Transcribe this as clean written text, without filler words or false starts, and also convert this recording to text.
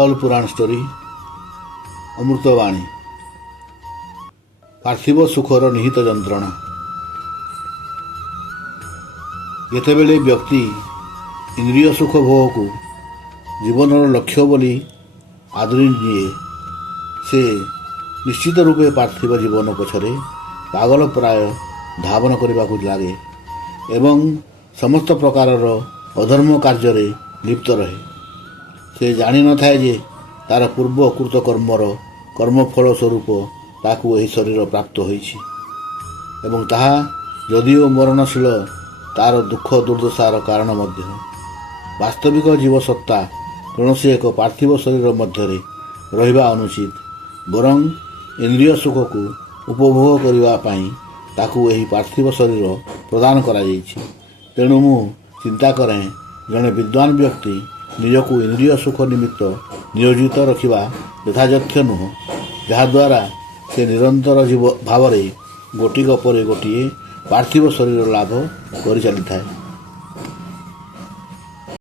All ପୁରାଣ story Amrutabani. ପାର୍ଥିବ ସୁଖର ନିହିତ ଯନ୍ତ୍ରଣା। ଯେତେବେଳେ ବ୍ୟକ୍ତି ଇନ୍ଦ୍ରିୟ ସୁଖ ଭୋଗକୁ ଜୀବନର ଲକ୍ଷ୍ୟ ବୋଲି ଆଦରି ନିଏ, ସେ ନିଶ୍ଚିତ ରୂପେ ପାର୍ଥିବ ଜୀବନ ପଛରେ ପାଗଳ ପ୍ରାୟ ଧାବନ କରିବାକୁ ଲାଗେ ଏବଂ ସମସ୍ତ ପ୍ରକାରର ଅଧର୍ମ କାର୍ଯ୍ୟରେ ଲିପ୍ତ ରହେ। ସେ ଜାଣିନଥାଏ ଯେ ତାର ପୂର୍ବ କୃତ କର୍ମର କର୍ମଫଳ ସ୍ୱରୂପ ତାକୁ ଏହି ଶରୀର ପ୍ରାପ୍ତ ହୋଇଛି ଏବଂ ତାହା ଯଦିଓ ମରଣଶୀଳ, ତାର ଦୁଃଖ ଦୁର୍ଦ୍ଦଶାର କାରଣ ମଧ୍ୟ। ବାସ୍ତବିକ ଜୀବସତ୍ତା କୌଣସି ଏକ ପାର୍ଥିବ ଶରୀର ମଧ୍ୟରେ ରହିବା ଅନୁଚିତ, ବରଂ ଇନ୍ଦ୍ରିୟ ସୁଖକୁ ଉପଭୋଗ କରିବା ପାଇଁ ତାକୁ ଏହି ପାର୍ଥିବ ଶରୀର ପ୍ରଦାନ କରାଯାଇଛି। ତେଣୁ ମୁଁ ଚିନ୍ତା କରେ, ଜଣେ ବିଦ୍ୱାନ ବ୍ୟକ୍ତି ନିଜକୁ ଇନ୍ଦ୍ରିୟ ସୁଖ ନିମିତ୍ତ ନିୟୋଜିତ ରଖିବା ଯଥାଯଥ ନୁହେଁ, ଯାହାଦ୍ୱାରା ସେ ନିରନ୍ତର ଭାବରେ ଗୋଟିକ ପରେ ଗୋଟିଏ ପାର୍ଥିବ ଶରୀର ଲାଭ କରିଚାଲିଥାଏ।